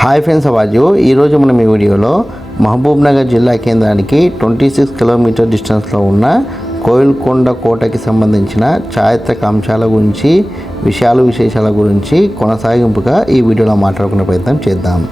Hi friends, అవాజు ఈరోజు మనం ఈ వీడియోలో మహబూబ్నగర్ జిల్లా కేంద్రానికి 26 కిలోమీటర్ డిస్టెన్స్లో ఉన్న కోయిల్కొండ కోటకి సంబంధించిన చారిత్రక అంశాల గురించి విశేషాల గురించి కొనసాగింపుగా ఈ వీడియోలో మాట్లాడుకునే ప్రయత్నం చేద్దాం.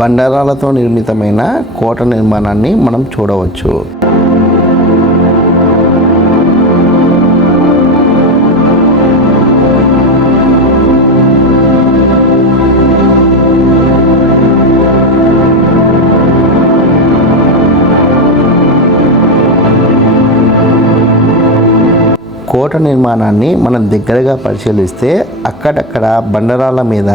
బండరాలతో నిర్మితమైన కోట నిర్మాణాన్ని మనం చూడవచ్చు. కోట నిర్మాణాన్ని మనం దగ్గరగా పరిశీలిస్తే అక్కడక్కడ బండరాళ్ళ మీద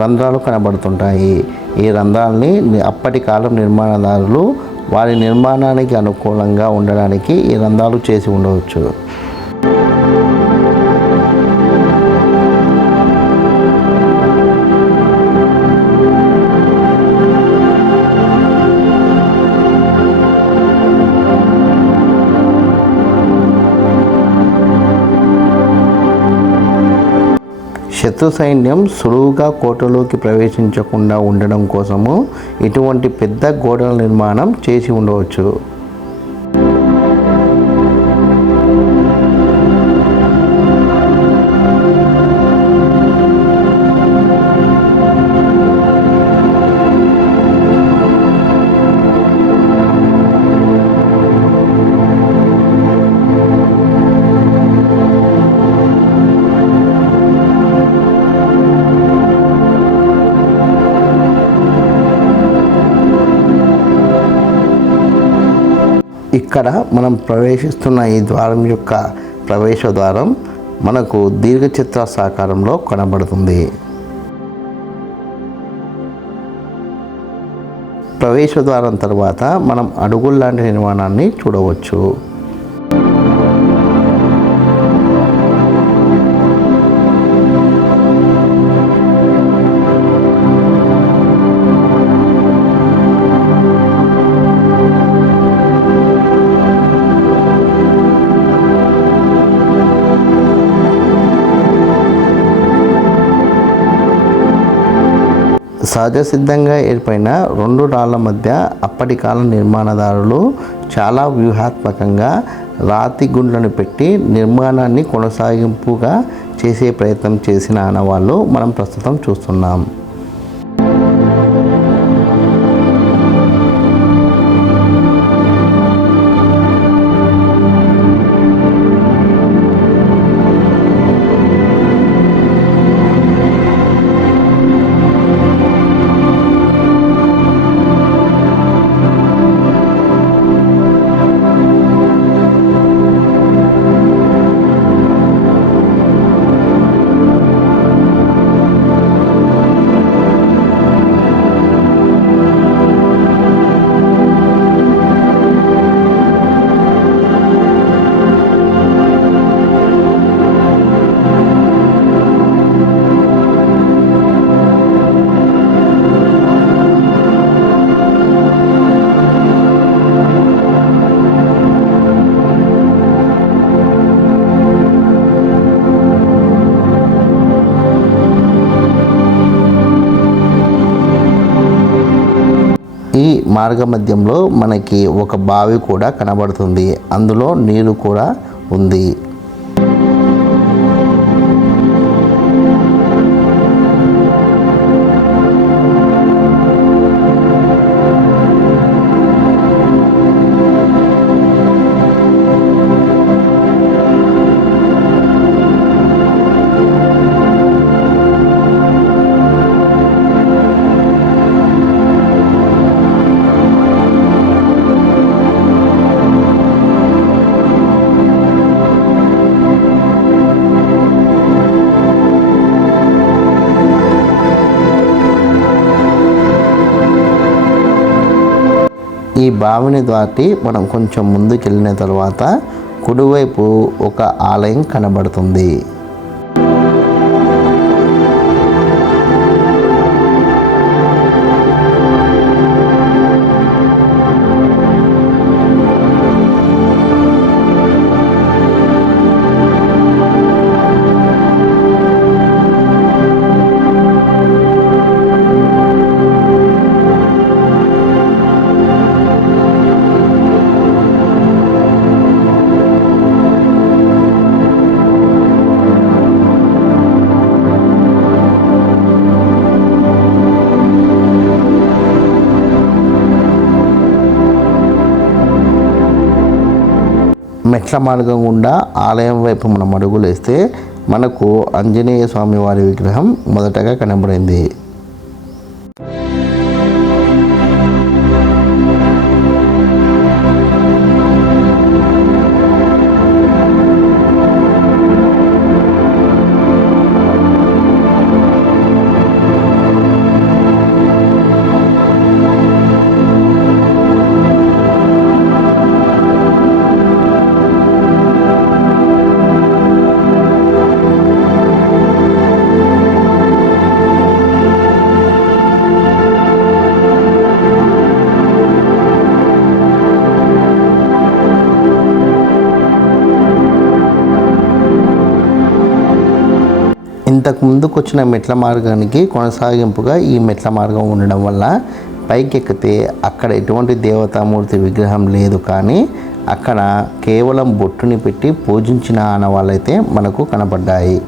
రంధ్రాలు కనబడుతుంటాయి. ఈ రంధ్రాలని అప్పటి కాలం నిర్మాణదారులు వారి నిర్మాణానికి అనుకూలంగా ఉండడానికి ఈ రంధ్రాలు చేసి ఉండవచ్చు. శత్రు సైన్యం సులువుగా కోటలోకి ప్రవేశించకుండా ఉండడం కోసము ఇటువంటి పెద్ద గోడల నిర్మాణం చేసి ఉండవచ్చు. ఇక్కడ మనం ప్రవేశిస్తున్న ఈ ద్వారం యొక్క ప్రవేశ ద్వారం మనకు దీర్ఘచతురస్రాకారంలో కనబడుతుంది. ప్రవేశ ద్వారం తర్వాత మనం అడుగుల్లాంటి నిర్మాణాన్ని చూడవచ్చు. సహజ సిద్ధంగా ఏర్పడిన రెండు రాళ్ల మధ్య అప్పటి కాలం నిర్మాణదారులు చాలా వ్యూహాత్మకంగా రాతి గుండ్లను పెట్టి నిర్మాణాన్ని కొనసాగింపుగా చేసే ప్రయత్నం చేసిన ఆనవాళ్ళు మనం ప్రస్తుతం చూస్తున్నాం. ఈ మార్గ మధ్యంలో మనకి ఒక బావి కూడా కనబడుతుంది. అందులో నీరు కూడా ఉంది. ఈ బావిని దాటి మనం కొంచెం ముందుకు వెళ్ళిన తర్వాత కుడివైపు ఒక ఆలయం కనబడుతుంది. మెట్ల మార్గం గుండా ఆలయం వైపు మనం అడుగులేస్తే మనకు ఆంజనేయ స్వామి వారి విగ్రహం మొదటగా కనబడింది. ఇంతకు ముందుకు వచ్చిన మెట్ల మార్గానికి కొనసాగింపుగా ఈ మెట్ల మార్గం ఉండడం వల్ల పైకెక్కితే అక్కడ ఎటువంటి దేవతామూర్తి విగ్రహం లేదు, కానీ అక్కడ కేవలం బొట్టుని పెట్టి పూజించిన ఆనవాళ్ళైతే మనకు కనపడ్డాయి.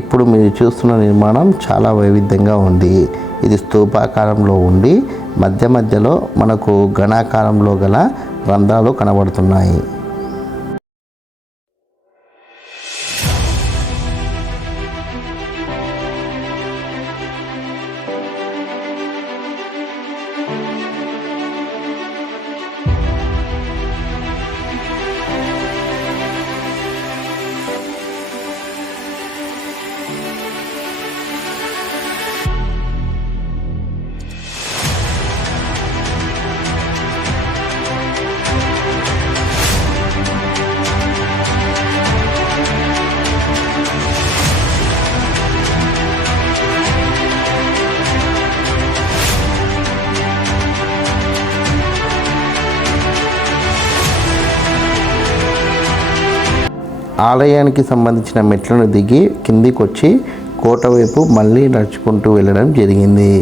ఇప్పుడు మీరు చూస్తున్న నిర్మాణం చాలా వైవిధ్యంగా ఉంది. ఇది స్తూపాకారంలో ఉండి మధ్య మధ్యలో మనకు ఘనాకారంలో గల రంధ్రాలు కనబడుతున్నాయి. ఆలయానికి సంబంధించిన మెట్లను దిగి కిందికి వచ్చి కోట వైపు మళ్ళీ నడుచుకుంటూ వెళ్ళడం జరిగింది.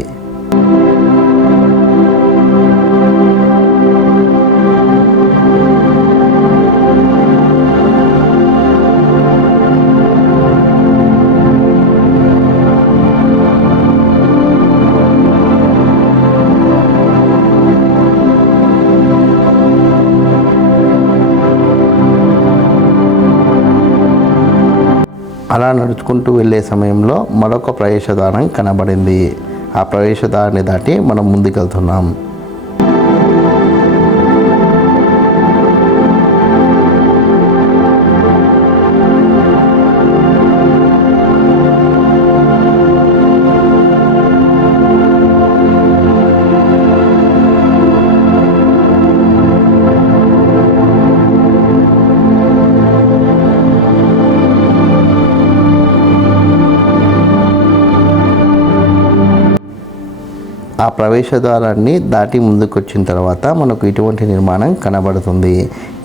అలా నడుచుకుంటూ వెళ్ళే సమయంలో మరొక ప్రవేశద్వారం కనబడింది. ఆ ప్రవేశద్వారాన్ని దాటి మనం ముందుకెళ్తున్నాం. ఆ ప్రవేశద్వారాన్ని దాటి ముందుకు వచ్చిన తర్వాత మనకు ఇటువంటి నిర్మాణం కనబడుతుంది.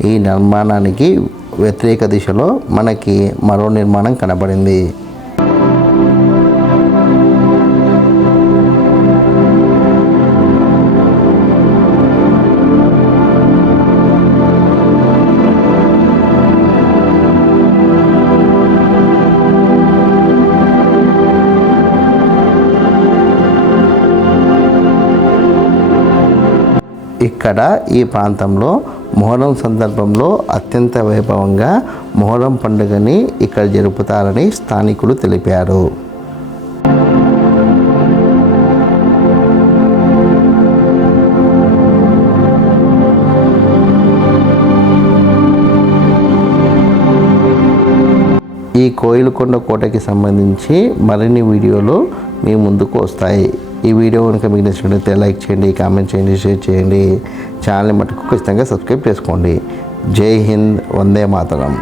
ఈ నిర్మాణానికి వ్యతిరేక దిశలో మనకి మరో నిర్మాణం కనబడింది. ఇక్కడ ఈ ప్రాంతంలో మొహరం సందర్భంలో అత్యంత వైభవంగా మొహరం పండుగని ఇక్కడ జరుపుతారని స్థానికులు తెలిపారు. ఈ కోయిలకొండ కోటకి సంబంధించి మరిన్ని వీడియోలు మీ ముందుకు వస్తాయి. ఈ వీడియో కనుక మీకు నచ్చినట్లయితే లైక్ చేయండి, కామెంట్ చేయండి, షేర్ చేయండి. ఛానల్ మటుకు ఖచ్చితంగా సబ్స్క్రైబ్ చేసుకోండి. జై హింద్, వందే మాతరం.